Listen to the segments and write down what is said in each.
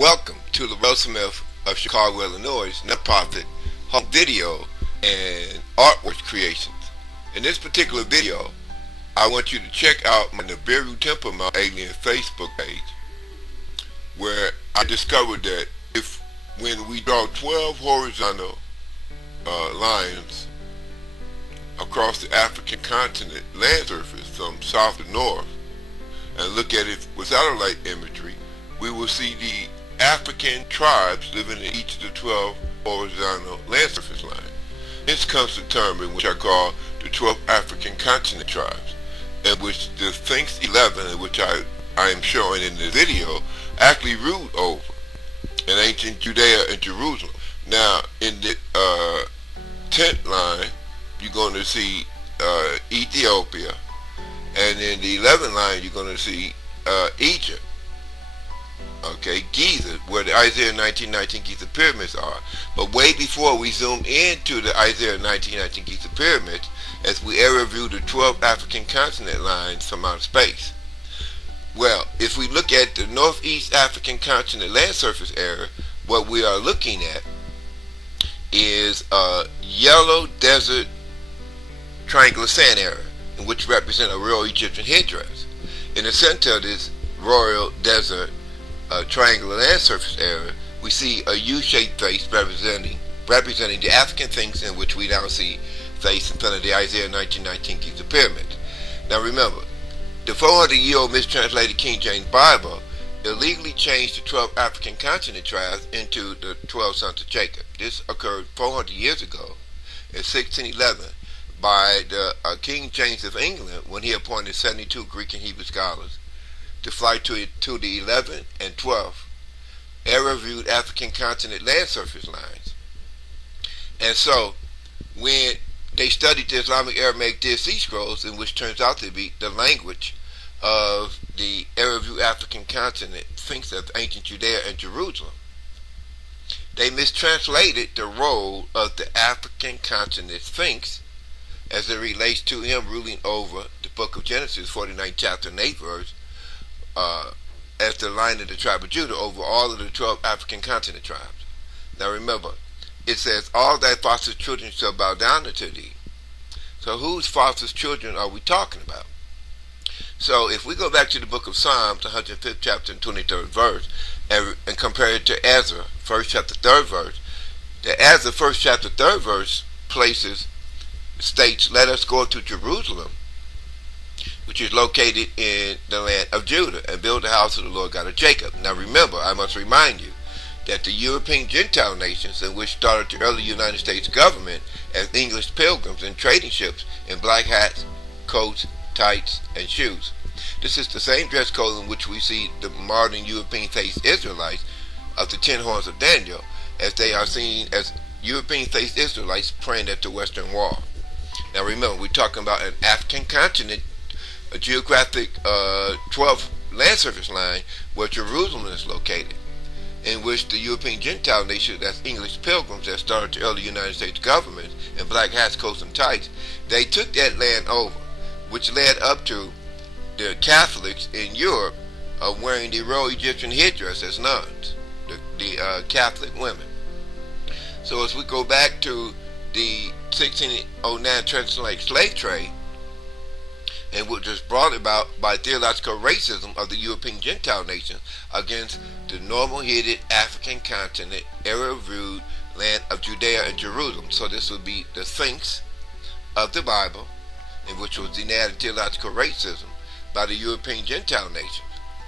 Welcome to the Russell Smith of Chicago, Illinois, nonprofit home video and artwork creations. In this particular video, I want you to check out my NIBIRU Temple Mount Alien Facebook page, where I discovered that when we draw 12 horizontal lines across the African continent land surface from south to north, and look at it with satellite imagery, we will see the African tribes living in each of the 12 horizontal land surface lines. This comes the term in which I call the 12 African continent tribes, in which the SPHINX11, which I am showing in this video, actually ruled over in ancient Judea and Jerusalem. Now, in the 10th line, you're going to see Ethiopia, and in the 11th line, you're going to see Egypt. Okay, Giza, where the Isaiah 1919 Giza pyramids are. But way before we zoom into the Isaiah 1919 Giza pyramids, as we area view the 12 African continent lines from outer space. Well, if we look at the northeast African continent land surface area, what we are looking at is a yellow desert triangular sand area, in which represent a royal Egyptian headdress. In the center of this royal desert triangular land surface area, we see a U-shaped face representing the African things in which we now see face in front of the Isaiah 1919 Giza pyramid. Now remember, the 400-year-old mistranslated King James Bible illegally changed the 12 African continent tribes into the 12 sons of Jacob. This occurred 400 years ago in 1611 by the King James of England, when he appointed 72 Greek and Hebrew scholars to fly to the 11th and 12th area-viewed African continent land surface lines. And so, when they studied the Islamic Aramaic Dead Sea Scrolls, in which turns out to be the language of the area-viewed African continent, Sphinx of ancient Judea and Jerusalem, they mistranslated the role of the African continent Sphinx as it relates to him ruling over the book of Genesis, 49th chapter and 8th verse, as the line of the tribe of Judah over all of the 12 African continent tribes. Now remember, it says, all thy father's children shall bow down unto thee. So whose father's children are we talking about? So if we go back to the book of Psalms, 105th chapter and 23rd verse, and compare it to Ezra, 1st chapter 3rd verse, the Ezra 1st chapter 3rd verse states, let us go to Jerusalem, which is located in the land of Judah, and build the house of the Lord God of Jacob. Now remember, I must remind you that the European Gentile nations, in which started the early United States government as English pilgrims and trading ships in black hats, coats, tights, and shoes. This is the same dress code in which we see the modern European-faced Israelites of the 10 horns of Daniel, as they are seen as European-faced Israelites praying at the Western Wall. Now remember, we're talking about an African continent, a geographic 12th land surface line where Jerusalem is located, in which the European Gentile nation, that's English pilgrims that started the early United States government in black hats, coats, and tights, they took that land over, which led up to the Catholics in Europe wearing the royal Egyptian headdress as nuns, the Catholic women. So as we go back to the 1609 transatlantic slave trade, and which was brought about by theological racism of the European Gentile nations against the normal-headed African continent, area-viewed land of Judea and Jerusalem. So this would be the Sphinx of the Bible, in which was denied theological racism by the European Gentile nations.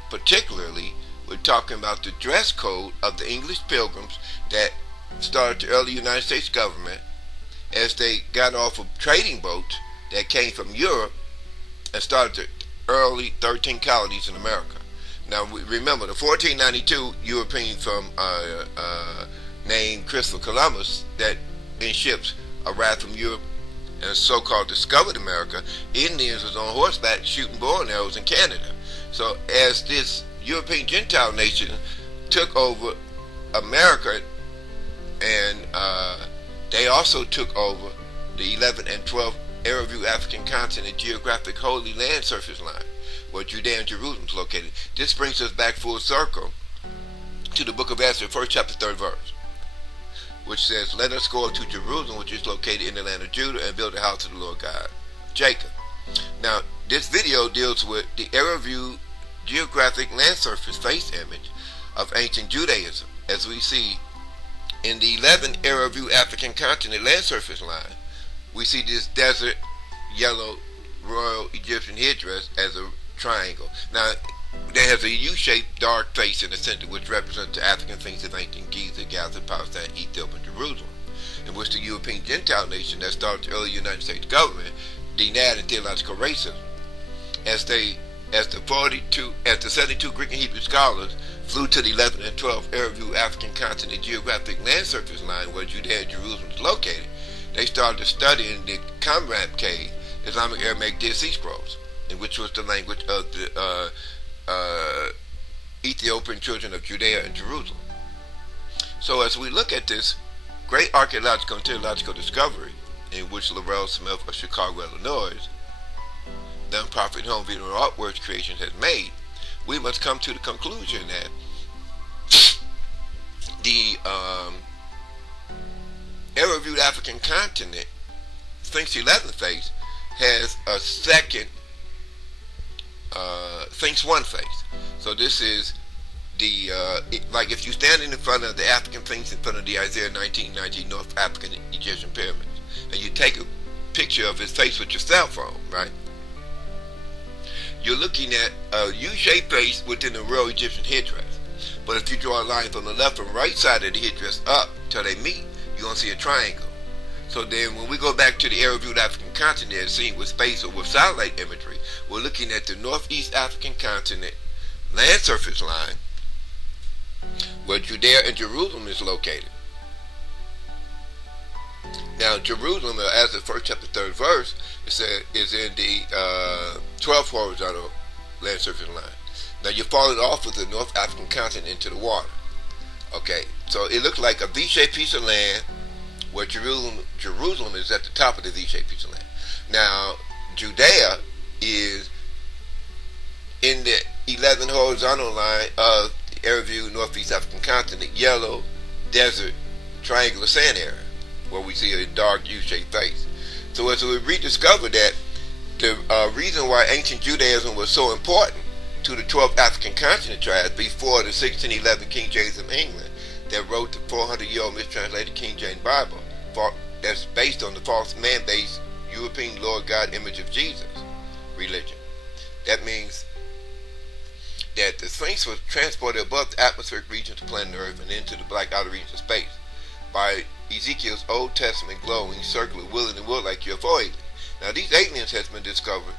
Particularly, we're talking about the dress code of the English pilgrims that started the early United States government as they got off of trading boats that came from Europe and started the early 13 colonies in America. Now remember, the 1492 European from named Christopher Columbus, that in ships arrived from Europe and so-called discovered America, Indians was on horseback shooting bow and arrows in Canada. So as this European Gentile nation took over America, and they also took over the 11th and 12th area-viewed African continent geographic Holy Land surface line, where Judea and Jerusalem is located. This brings us back full circle to the book of Esther, first chapter, 3rd verse, which says, "Let us go up to Jerusalem, which is located in the land of Judah, and build a house of the Lord God, Jacob." Now, this video deals with the area view geographic land surface face image of ancient Judaism. As we see in the 11th area view African continent land surface line, we see this desert yellow royal Egyptian headdress as a triangle. Now, that has a U-shaped dark face in the center, which represents the African things of ancient GIZA, Gaza, Palestine, Ethiopia, and Jerusalem, in which the European Gentile nation that started the early United States government denied in theological racism. As the 72 Greek and Hebrew scholars flew to the 11th and 12th area view African continent geographic land surface line where Judea and Jerusalem is located, they started studying the Qumran cave, Islamic Aramaic Dead Sea Scrolls, in which was the language of the Ethiopian children of Judea and Jerusalem. So as we look at this great archaeological and theological discovery, in which Laurel Smith of Chicago, Illinois, non-profit home video artworks creation has made, we must come to the conclusion that the area-viewed African continent, SPHINX11 face, has a second SPHINX1 face. So this is the, like if you stand in front of the African Sphinx in front of the Isaiah 1919 North African Egyptian pyramids, and you take a picture of his face with your cell phone, right? You're looking at a U-shaped face within the real Egyptian headdress. But if you draw a line from the left and right side of the headdress up till they meet, you're going to see a triangle. So then when we go back to the area-viewed African continent seen with space or with satellite imagery, we're looking at the northeast African continent land surface line where Judea and Jerusalem is located. Now, Jerusalem, as the first chapter, 3rd verse, is in the 12th horizontal land surface line. Now, you're falling off of the North African continent into the water. Okay, so it looks like a V-shaped piece of land where Jerusalem is at the top of the V-shaped piece of land. Now, Judea is in the 11th horizontal line of the area view Northeast African continent, yellow desert triangular sand area, where we see a dark U-shaped face. So as we rediscover that the reason why ancient Judaism was so important to the 12 African continent tribes before the 1611 King James of England that wrote the 400-year-old mistranslated King James Bible that's based on the false man-based European Lord God image of Jesus religion. That means that the Sphinx was transported above the atmospheric regions of planet Earth and into the black outer regions of space by Ezekiel's Old Testament glowing, circular, wheeling and wood-like U.F.O. aliens. Now, these aliens has been discovered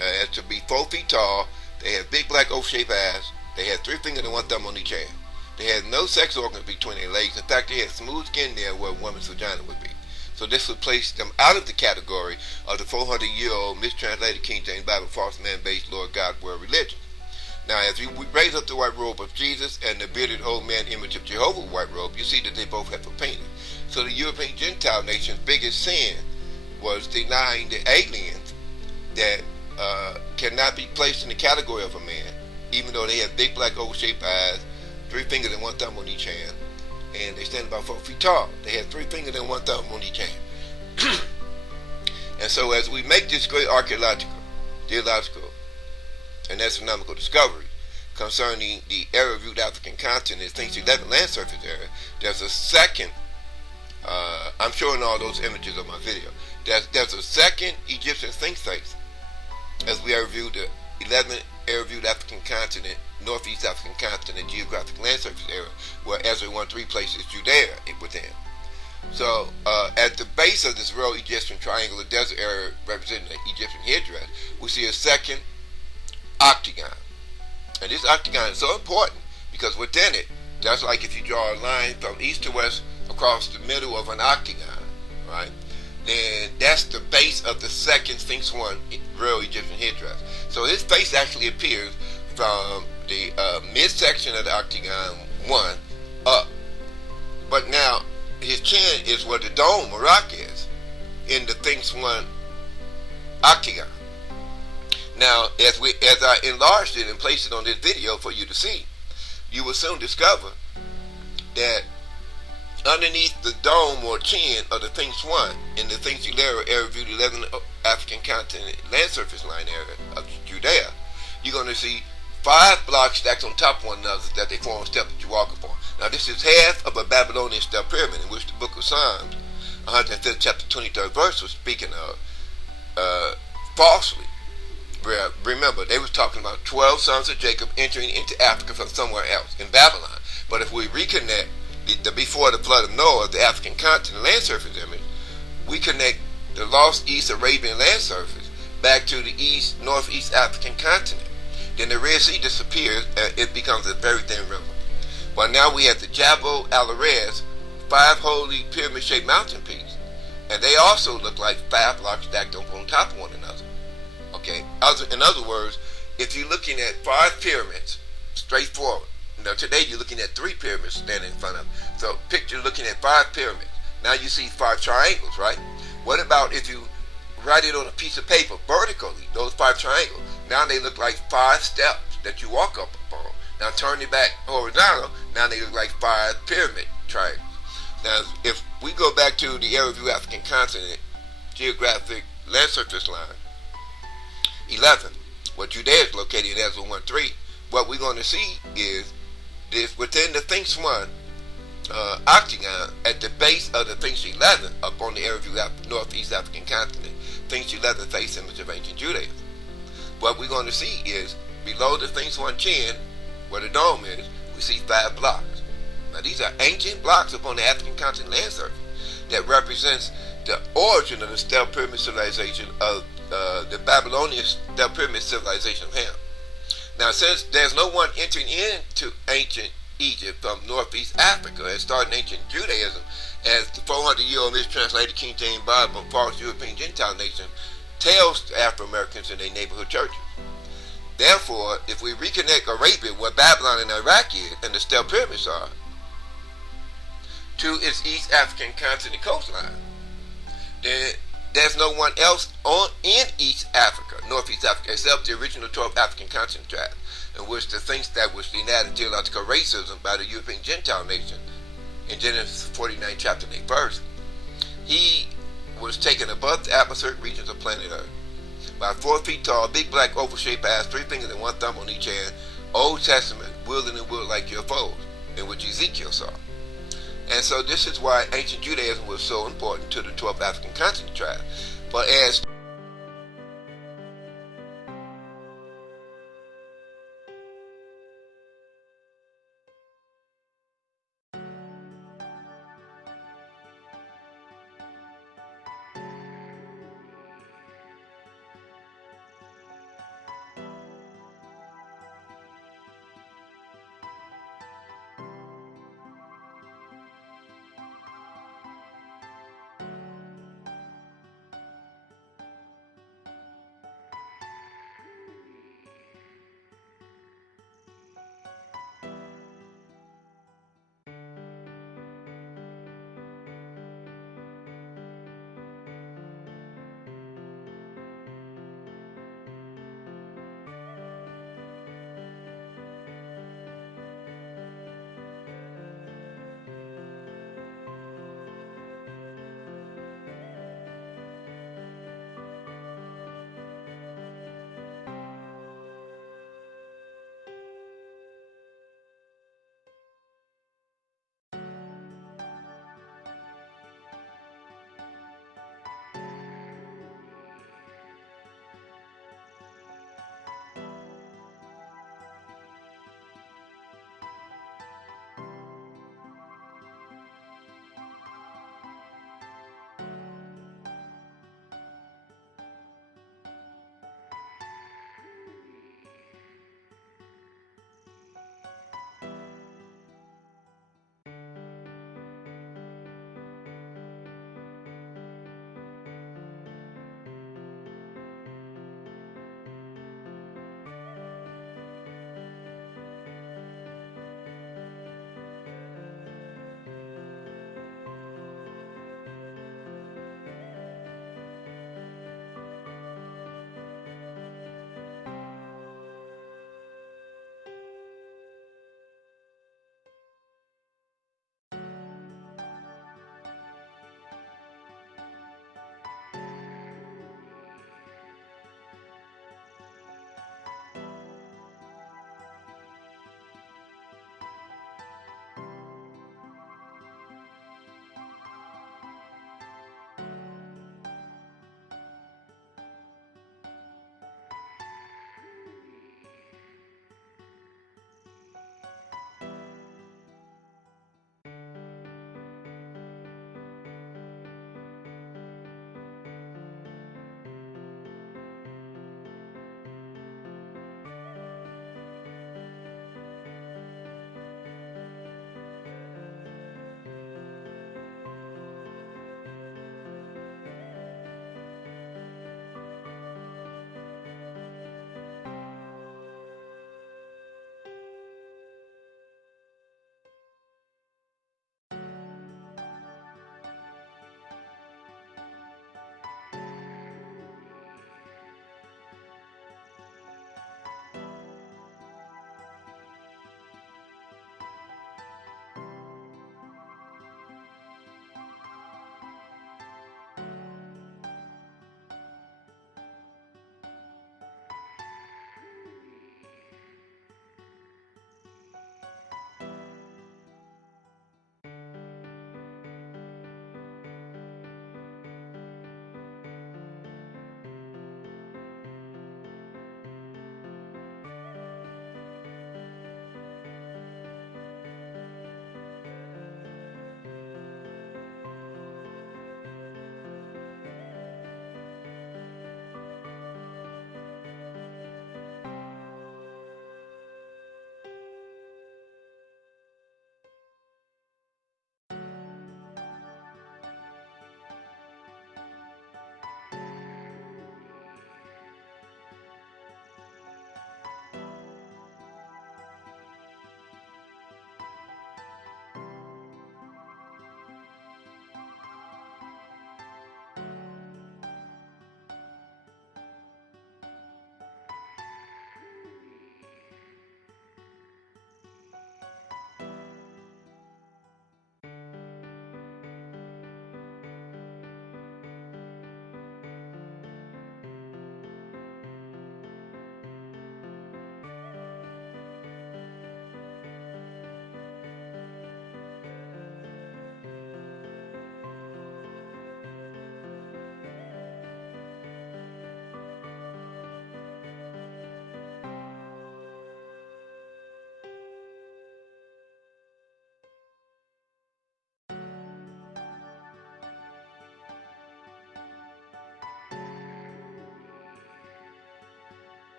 as to be 4 feet tall. They have big black oval-shaped eyes. They have 3 fingers and 1 thumb on each hand. They had no sex organs between their legs. In fact, they had smooth skin there where a woman's vagina would be. So this would place them out of the category of the 400-year-old mistranslated King James Bible false man-based Lord God world religion. Now, as we raise up the white robe of Jesus and the bearded old man image of Jehovah's white robe, you see that they both have a penis. So the European Gentile nation's biggest sin was denying the aliens that cannot be placed in the category of a man, even though they have big black oval-shaped eyes, 3 fingers and 1 thumb on each hand, and they stand about 4 feet tall. They have 3 fingers and 1 thumb on each hand. And so as we make this great archaeological, theological, and astronomical discovery concerning the area-viewed African continent, SPHINX11 land surface area, there's a second, I'm showing all those images of my video, there's a second Egyptian Sphinx face as we area-viewed the 11th area-viewed African continent, Northeast African continent geographic land surface area, where EZRA 1:3 places Judea within. So, at the base of this real Egyptian triangular desert area representing the Egyptian headdress, we see a second octagon. And this octagon is so important because within it, that's like if you draw a line from east to west across the middle of an octagon, right? Then that's the base of the second SPHINX1 real Egyptian headdress. So his face actually appears from the midsection of the octagon 1 up. But now his chin is where the dome or rock is in the SPHINX1 octagon. Now, as I enlarged it and placed it on this video for you to see, you will soon discover that underneath the dome or chin of the Sphinx 1 in the Sphinx 11 area view, the 11 African continent land surface line area of Judea, you're going to see 5 blocks stacked on top of one another that they form steps that you walk upon. Now this is half of a Babylonian step pyramid in which the book of Psalms, 105th chapter 23rd verse was speaking of falsely. Remember, they was talking about 12 sons of Jacob entering into Africa from somewhere else, in Babylon. But if we reconnect the before the flood of Noah, the African continent land surface image, we connect the lost East Arabian land surface back to the East Northeast African continent. Then the Red Sea disappears and it becomes a very thin river. But now we have the Jabal al-Arez, 5 holy pyramid-shaped mountain peaks, and they also look like 5 blocks stacked up on top of one another. Okay. In other words, if you're looking at 5 pyramids straight forward, now today you're looking at 3 pyramids standing in front of them. So picture looking at 5 pyramids. Now you see 5 triangles, right? What about if you write it on a piece of paper vertically, those 5 triangles? Now they look like 5 steps that you walk up upon. Now turn it back horizontal, now they look like 5 pyramid triangles. Now if we go back to the area view African continent, geographic land surface line 11, where Judea is located in EZRA 1:3, what we're going to see is this within the Sphinx 1 octagon at the base of the Sphinx 11 up on the area view Northeast African continent, Sphinx 11 face image of ancient Judaism. What we're going to see is below the Sphinx 1 chin, where the dome is, we see 5 blocks. Now these are ancient blocks upon the African continent land surface that represents the origin of the Stele Pyramid civilization of the Babylonian Stele Pyramid civilization of Ham. Now since there's no one entering into ancient Egypt from Northeast Africa as starting ancient Judaism, as the 400-year-old mistranslated King James Bible and false European Gentile nation tells to Afro-Americans in their neighborhood churches. Therefore, if we reconnect Arabia, where Babylon and Iraq is, and the Stele Pyramids are, to its East African continent coastline, then there's no one else in East Africa, Northeast Africa, except the original 12 African continent tribes, in which the things that was denied in theological racism by the European Gentile nation in Genesis 49 chapter 8 verse, he was taken above the atmospheric regions of planet Earth. About 4 feet tall, big black oval-shaped eyes, 3 fingers and 1 thumb on each hand, Old Testament, wielding and wielded like U.F.Os, in which Ezekiel saw. And so this is why ancient Judaism was so important to the 12 African continent tribes. But as